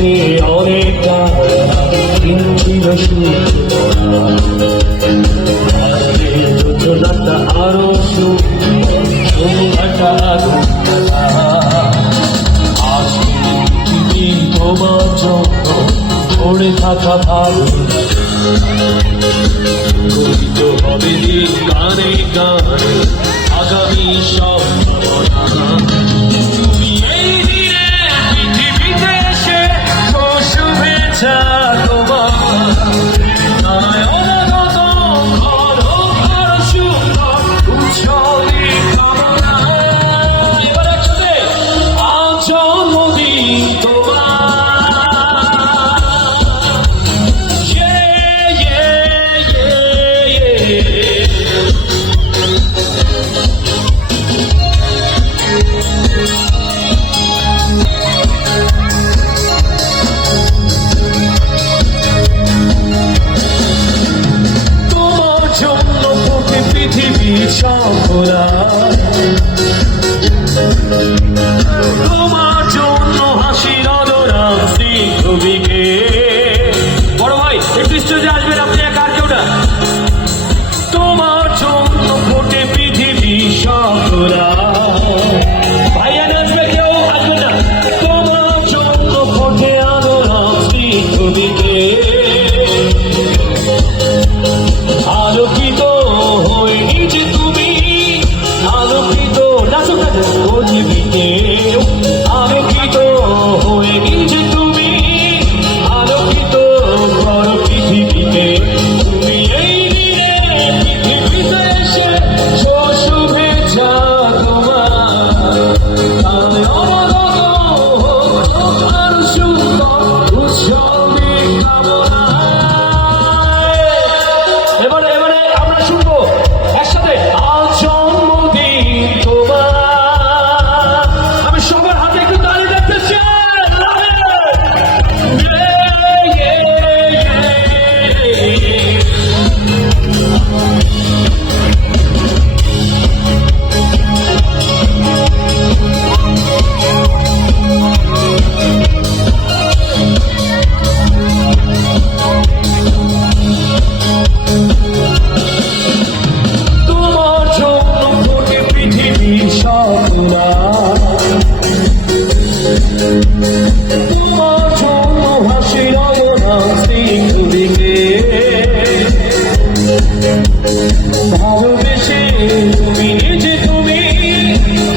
আকাশে অনেক কিঞ্চিত যোজনাটা আরো সুন্দরটা আরো আসবে তোমার জন্য পড়ে থাকা ভালো গঠিত হবে দিন গানে গানে আগামী সব তুমি এই দিনে পৃথিবীতে এসে শুভেচ্ছা তোমার জানায় অনাগত ঘর ঘর সুন্দর উৎসবে কামনা এবার একসাথে আজ জন্মদিন তোমার সকলা তোমার জন্য হাসির অদরান্তি ছবিকে বড় ভাই একটু স্টেজে আসবেন আপনি একা আর কেউ না তোমার জন্য ফোটে পৃথিবী সকলা ভাইয়া নাচবে কেউ আসবে না তোমার জন্য ফোটে অদরান্তি ছবিকে আলোকিত আলোকিত হয়ে গেছে তুমি আলোকিত করো পৃথিবীতে তুমি এই দিনে পৃথিবীতে এসে শুভেচ্ছা তোমার তাহলে অনাগত সুন্দর উৎসবে কামনা এবারে আমরা শুনবো একসাথে আজ জন্মদিন তোমার তোমার জন্য হাসির অবনাস্তি ছবিকে ভালোবেসে তুমি নিজে তুমি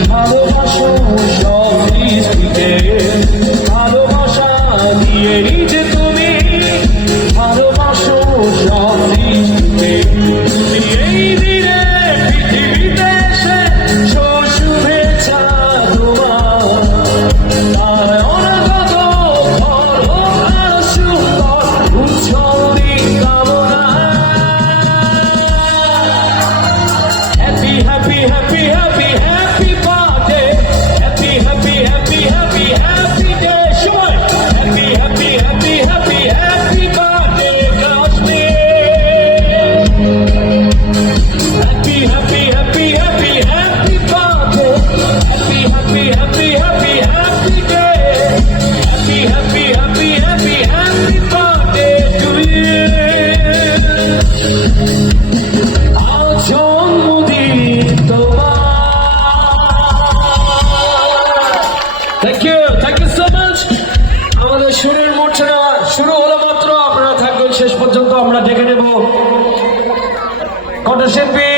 ভালোবাসো সব দৃষ্টিতে ভালোবাসা দিয়ে নিজে তুমি ভালোবাসো সব দৃষ্টিতে তুমি এই দিনে পৃথিবীতে এসে শুভেচ্ছা আমাদের সুরের মূর্ছনা শুরু হলো মাত্র আপনারা থাকবেন শেষ পর্যন্ত আমরা দেখে নেব কণ্ঠশিল্পী